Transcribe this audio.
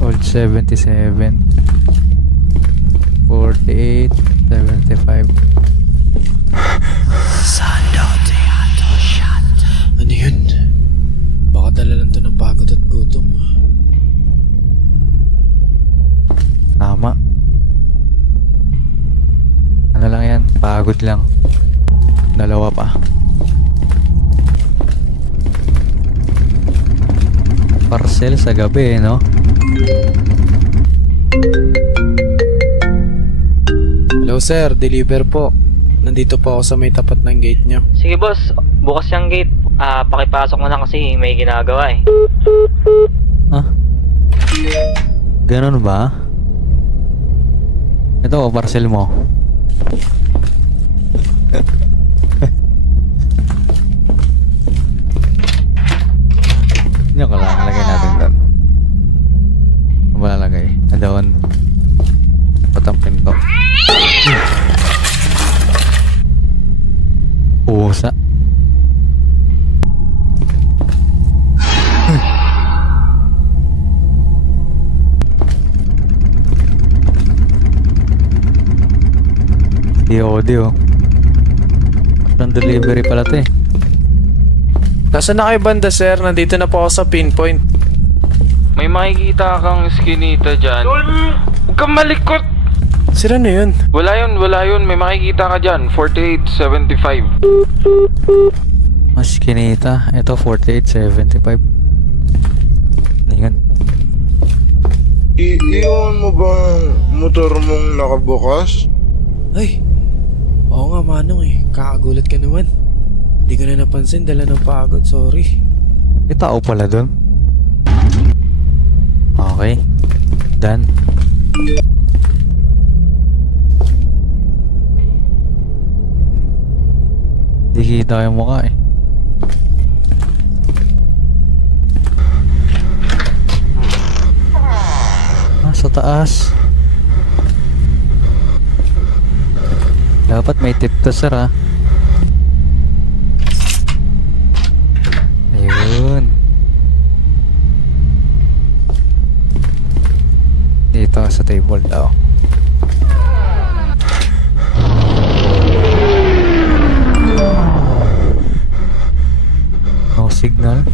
old 77, 48, 75. Ano yun? Baka dala lang to ng pagod at gutom. Tama. Ano lang yan, pagod lang. Dalawa pa. Parcel sa gabi, no? Hello sir, deliver po. Nandito po ako sa may tapat ng gate nyo. Sige boss, bukas yung gate. Pakipasok mo na kasi may ginagawa eh. Ah? Ganun ba? Ito, parcel mo. Hindi ko lang, lagay natin doon. Ano ba lalagay? Doon. Patang pinto. Pusa. DOD oh. Ng delivery pala to eh. Nasaan na kayo banda sir? Nandito na po ako sa pinpoint. May makikita kang skinita dyan. Huwag kang malikot! Sir, ano yun? Wala yun. May makikita ka dyan. 4875. Mas kinita. Ito 4875. Ano yun? Iiwan mo ba ang motor mong nakabukas? Ay, oo nga manong eh. Kakagulat ka naman. Di ko na napansin, dala ng pagod. Sorry. May tao pala dun. Okay. Done. Di kita yung mukha eh. Sa taas. Dapat may tip to sir ha. Ayun. Dito sa table daw. No signal.